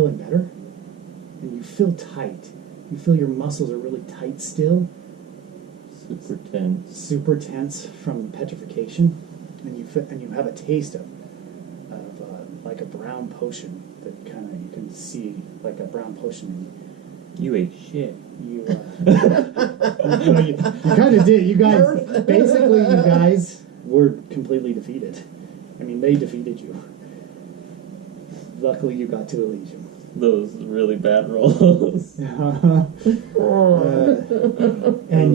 feeling better? And you feel tight. You feel your muscles are really tight still. Super tense. Super tense from the petrification. And you have a taste of like a brown potion that kind of, you can see like a brown potion. You ate shit. You kind of did. You guys, basically, you guys were completely defeated. I mean, they defeated you. Luckily, you got to Elysium. Those really bad rolls. And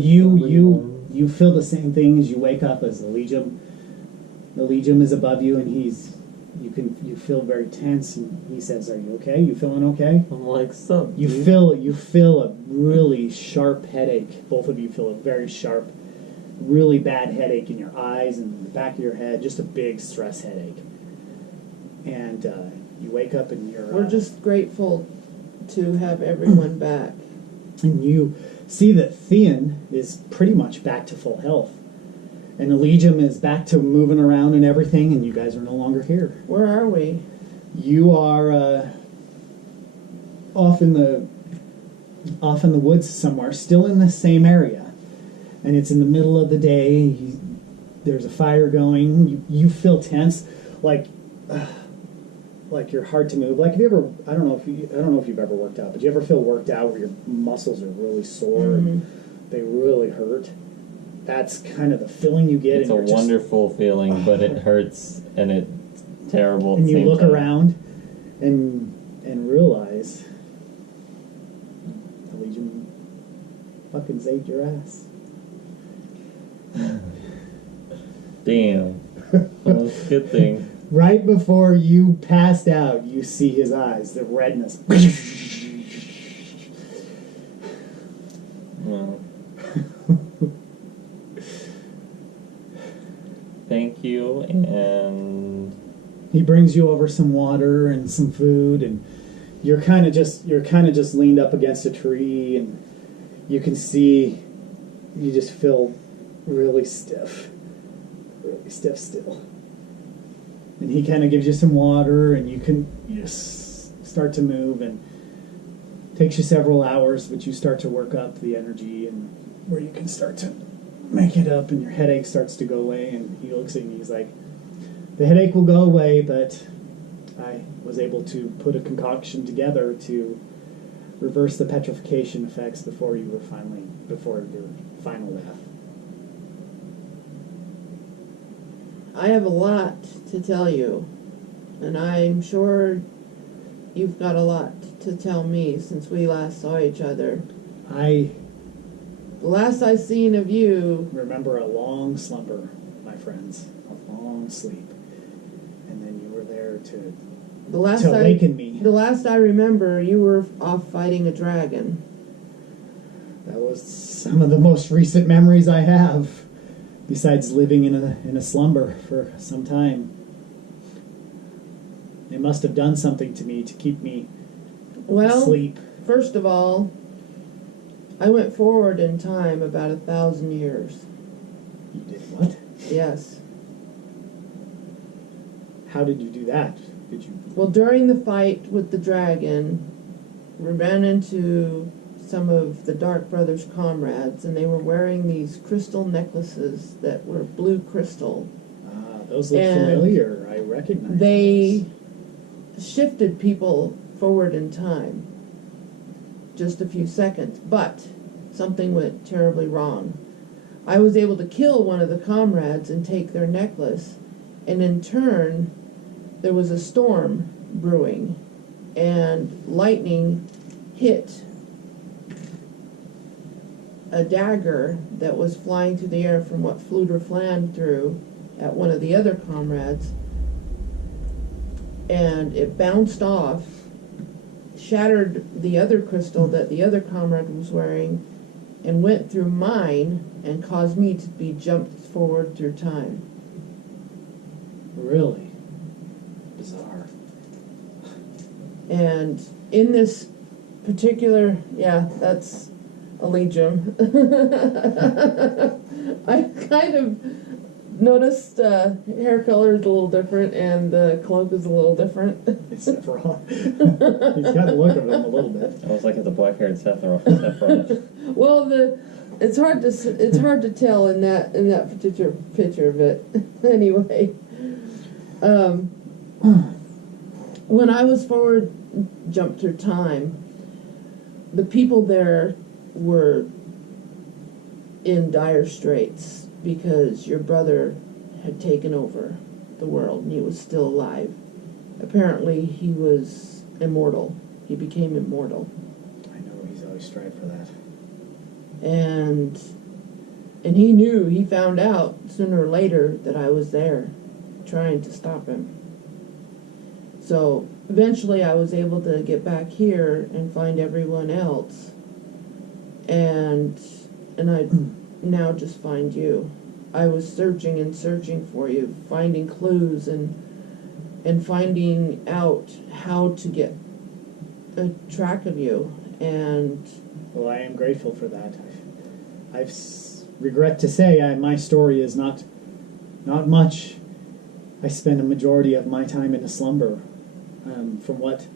you feel the same thing as you wake up as Elysium. Elysium is above you, and you feel very tense. And he says, "Are you okay? You feeling okay?" I'm like, sup? You feel a really sharp headache. Both of you feel a very sharp, really bad headache in your eyes and the back of your head. Just a big stress headache. And you wake up and we're just grateful to have everyone back. And you see that Theon is pretty much back to full health. And Elysium is back to moving around and everything, and you guys are no longer here. Where are we? You are off in the woods somewhere, still in the same area. And it's in the middle of the day. There's a fire going. You feel tense, like you're hard to move. Like, have you ever? I don't know if you've ever worked out, but you ever feel worked out where your muscles are really sore and they really hurt? That's kind of the feeling you get. It's a wonderful feeling, but it hurts and it's terrible. And you look around and realize the Legion fucking saved your ass. Damn. Well, good thing. Right before you passed out, you see his eyes, the redness. Well. Thank you, and he brings you over some water and some food, and you're kind of just leaned up against a tree, and you can see, you just feel really stiff still. And he kind of gives you some water, and you just start to move, and it takes you several hours, but you start to work up the energy, and where you can start to make it up, and your headache starts to go away. And he looks at you and he's like, the headache will go away, but I was able to put a concoction together to reverse the petrification effects before your final death. I have a lot to tell you, and I'm sure you've got a lot to tell me since we last saw each other. The last I seen of you... Remember a long slumber, my friends. A long sleep. And then you were there to awaken me. The last I remember, you were off fighting a dragon. That was some of the most recent memories I have, besides living in a slumber for some time. They must have done something to me to keep me asleep. First of all, I went forward in time about 1,000 years. You did what? Yes. How did you do that? Well, during the fight with the dragon, we ran into some of the Dark Brothers' comrades, and they were wearing these crystal necklaces that were blue crystal. Ah, those look familiar. I recognize They shifted people forward in time. Just a few seconds, but something went terribly wrong. I was able to kill one of the comrades and take their necklace, and in turn, there was a storm brewing, and lightning hit a dagger that was flying through the air from what Fluter Flan threw at one of the other comrades, and it bounced off, shattered the other crystal that the other comrade was wearing, and went through mine and caused me to be jumped forward through time. Really? Bizarre. And in this particular, that's a Legion. I kind of Noticed hair color is a little different and the cloak is a little different. Sephiroth. He's got the look of him a little bit. I was like at the black-haired Sephiroth. Well, it's hard to tell in that particular picture of it. Anyway, when I was forward jumped through time, the people there were in dire straits because your brother had taken over the world and he was still alive. Apparently he was immortal. He became immortal. I know, he's always strived for that. And he found out sooner or later that I was there trying to stop him. So eventually I was able to get back here and find everyone else. And I now just find you. I was searching and searching for you, finding clues and finding out how to get a track of you. And well, I am grateful for that. I regret to say my story is not much. I spent a majority of my time in a slumber. From what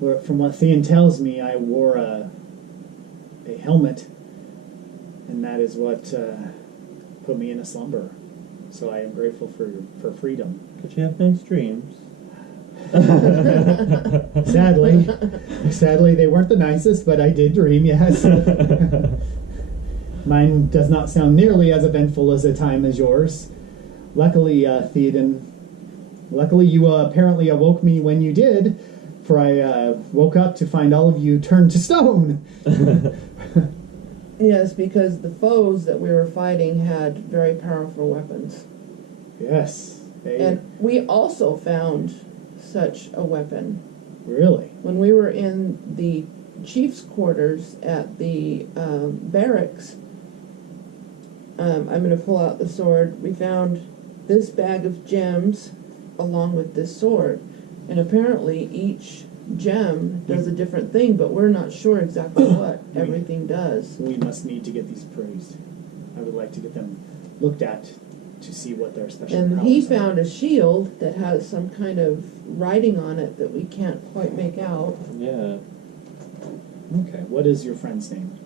Thean tells me, I wore a helmet, and that is what put me in a slumber. So I am grateful for freedom. Could you have nice dreams? Sadly, they weren't the nicest, but I did dream, yes. Mine does not sound nearly as eventful as a time as yours. Luckily, Theoden, you apparently awoke me when you did, for I woke up to find all of you turned to stone. yes, because the foes that we were fighting had very powerful weapons. Yes. And we also found such a weapon. Really? When we were in the chief's quarters at the barracks, I'm going to pull out the sword. We found this bag of gems along with this sword. And apparently each gem does a different thing, but we're not sure exactly what everything does. We must need to get these appraised. I would like to get them looked at to see what their special And powers he are. found a shield that has some kind of writing on it that we can't quite make out. Yeah. Okay, what is your friend's name?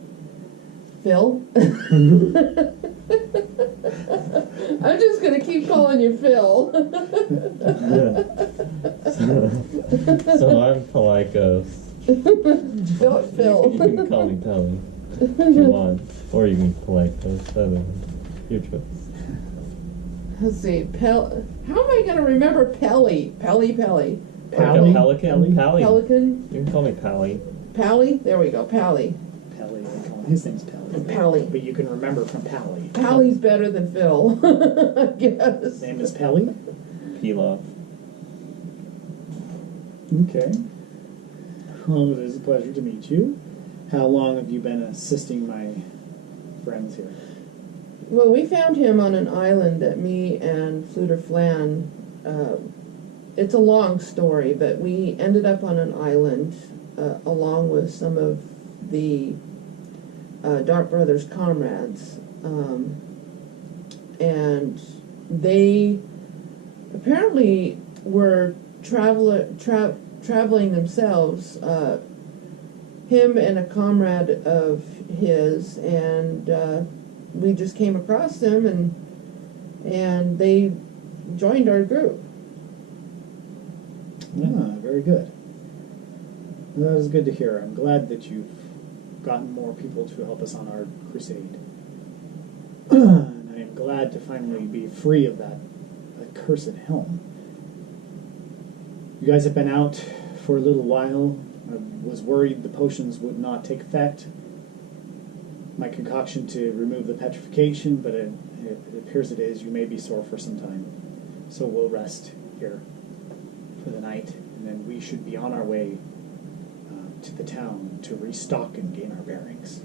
Phil? I'm just going to keep calling you Phil. So I'm Palikos. Phil. You can call me Pelly if you want, or you can Palikos. Your choice. Let's see. How am I going to remember Pelly? Pelly. Pally? Like a pelican? Pally. Pelican? You can call me Pally. Pally? There we go. Pally. Pally, they call him. His name's Pally. Pally. But you can remember from Pally. Pally's better than Phil, I guess. His name is Pally? Pilaf. Okay. Well, it is a pleasure to meet you. How long have you been assisting my friends here? Well, we found him on an island that me and Fluter Flan, it's a long story, but we ended up on an island along with some of the Dark Brothers comrades. And they apparently were traveling themselves, him and a comrade of his, and we just came across them, and they joined our group. Ah, very good. That is good to hear. I'm glad that you've gotten more people to help us on our crusade. And I am glad to finally be free of that accursed helm. You guys have been out for a little while. I was worried the potions would not take effect. My concoction to remove the petrification, but it appears it is. You may be sore for some time. So we'll rest here for the night, and then we should be on our way to the town to restock and gain our bearings.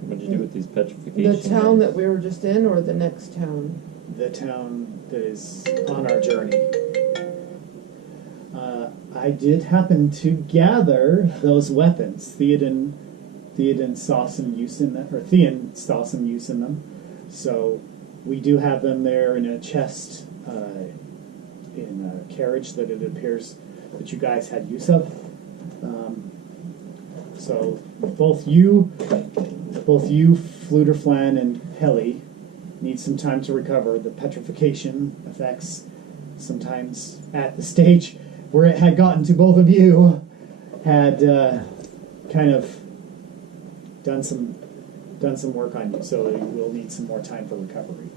What did you do with these petrifications? The town that we were just in, or the next town? The town that is on our journey. I did happen to gather those weapons. Theoden saw some use in them, or Theon saw some use in them. So We do have them there in a chest, in a carriage that it appears that you guys had use of. So both you, Fluter Flan, and Helly need some time to recover. The petrification effects sometimes at the stage where it had gotten to both of you had kind of done some work on you, so you will need some more time for recovery.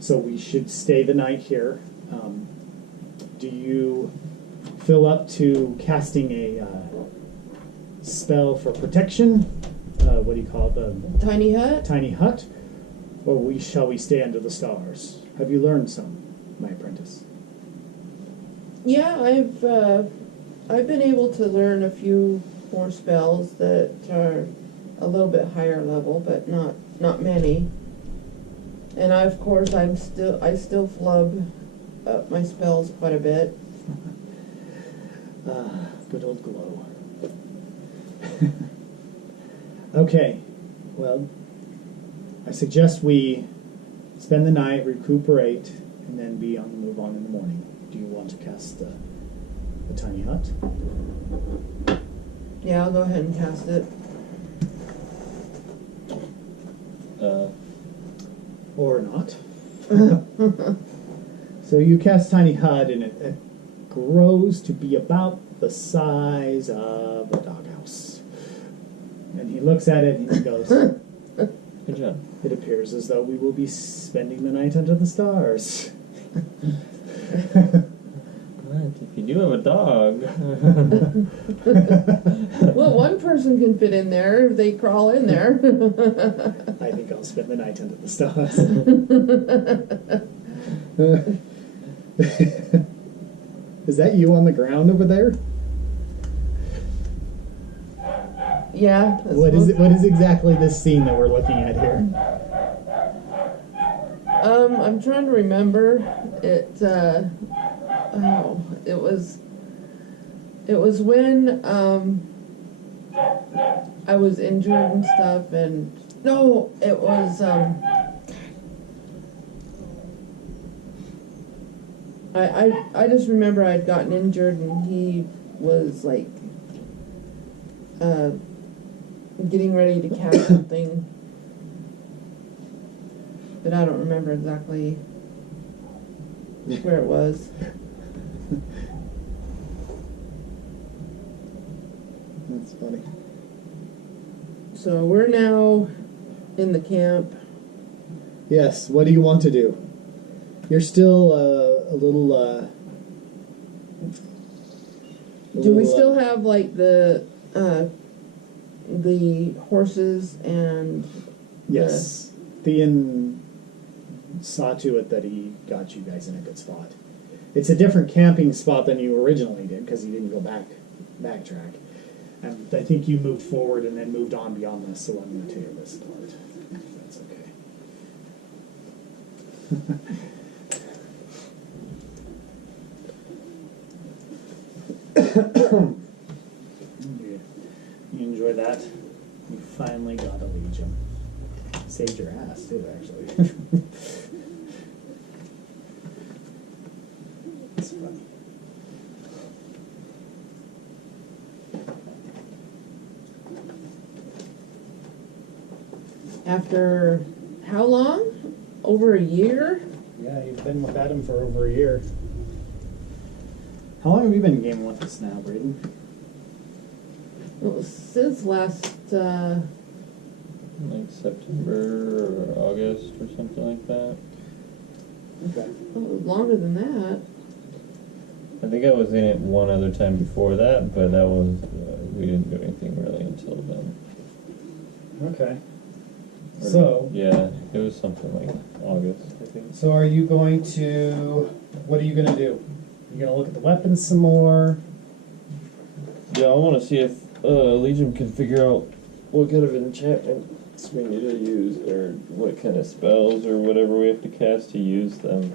So we should stay the night here. Do you fill up to casting a spell for protection? What do you call it? Tiny hut? Tiny hut? Or shall we stay under the stars? Have you learned some, my apprentice? Yeah, I've been able to learn a few more spells that are a little bit higher level, but not many. And I still flub up my spells quite a bit. Good old glow. Okay, well, I suggest we spend the night, recuperate, and then be on the move on in the morning. Do you want to cast the tiny hut? Yeah, I'll go ahead and cast it. Or not. So you cast tiny hut, and it grows to be about the size of a doghouse. And he looks at it and he goes, Good job. "It appears as though we will be spending the night under the stars." What? If you do have a dog. Well, one person can fit in there if they crawl in there. I think I'll spend the night under the stars. Is that you on the ground over there? Yeah. What is it? What is exactly this scene that we're looking at here? I'm trying to remember. It was when I was injured and stuff, and no, it was I just remember I'd gotten injured and he was like getting ready to cast something, but I don't remember exactly where it was. That's funny. So we're now in the camp. Yes. What do you want to do? You're still a little. Do we still have like the horses and? Yes. Thean saw to it that he got you guys in a good spot. It's a different camping spot than you originally did because you didn't go backtrack. And I think you moved forward and then moved on beyond this, so I'm going to tear this apart. That's okay. You enjoy that? You finally got a legion. Saved your ass, too, actually. It's funny. After how long? Over a year? Yeah, you've been without him for over a year. How long have you been gaming with us now, Braden? Well, since last, Like September or August or something like that. Okay. longer than that. I think I was in it one other time before that, but that was we didn't do anything really until then. Okay. Or- So, yeah, it was something like August, I think. so are you going to, what are you going to do? You going to look at the weapons some more? Yeah, I want to see if Legion can figure out what kind of enchantments we need to use, or what kind of spells or whatever we have to cast to use them.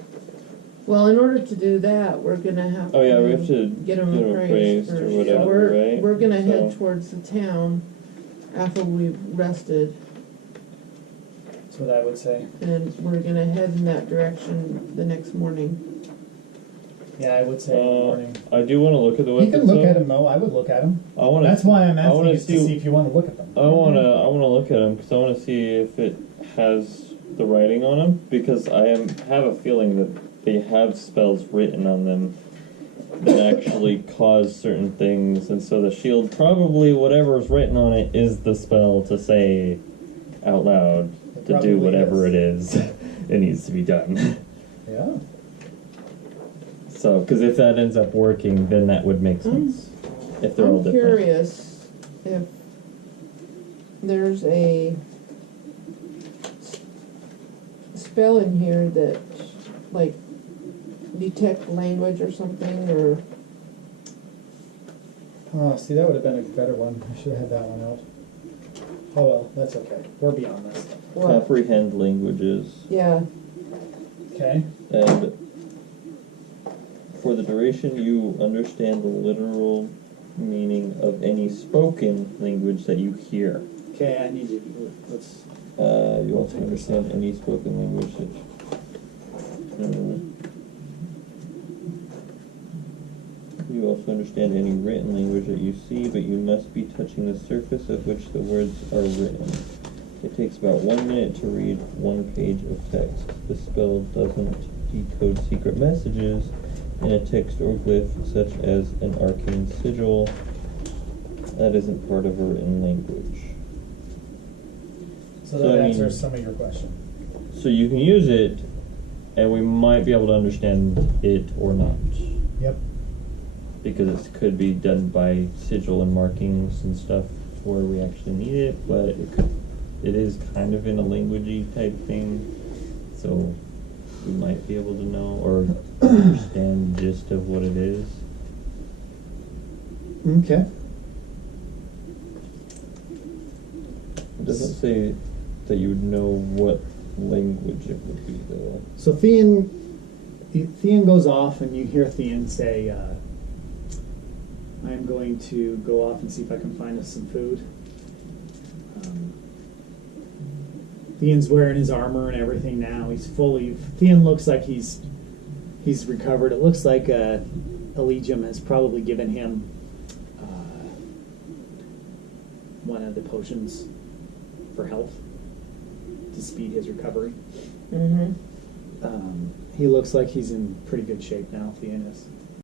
Well, in order to do that, we're gonna have Oh yeah, to we have to get them appraised or first. whatever, So we're right? we're gonna head So- towards the town after we've rested. That's what I would say. and we're gonna head in that direction the next morning. Yeah, I would say in the morning. I do want to look at the You weapons. can look though. at them though. I would look at them. I want to. That's why I'm I asking wanna you to see if you want to look at them. I want to look at them because I want to see if it has the writing on them, because I have a feeling that they have spells written on them that actually cause certain things, and so the shield probably whatever's written on it is the spell to say out loud It to do probably whatever is. it is it needs to be done. Yeah. So, because if that ends up working, then that would make sense. If they're all I'm different. curious if there's a spell in here that, like, detect language or something, or Oh, see, that would have been a better one. I should have had that one out. Oh well, that's okay. We're beyond this. what? Comprehend languages. Yeah. Okay. And for the duration, you understand the literal meaning of any spoken language that you hear. Okay, I need you. Let's. You also understand any spoken language that. You also understand any written language that you see, but you must be touching the surface of which the words are written. It takes about 1 minute to read 1 page of text. The spell doesn't decode secret messages in a text or glyph such as an arcane sigil. That isn't part of a written language. So So, that I mean- answers some of your question. So you can use it, and we might be able to understand it or not. Yep. Because it could be done by sigil and markings and stuff where we actually need it, but it is kind of in a languagey type thing, so we might be able to know or understand the gist of what it is. Okay. It doesn't say that you would know what language it would be, though. So Thean goes off, and you hear Thean say, "I'm going to go off and see if I can find us some food." Thean's wearing his armor and everything now. Thean looks like he's recovered. It looks like Allegium has probably given him one of the potions for health to speed his recovery. Mm-hmm. He looks like he's in pretty good shape now, Thean is.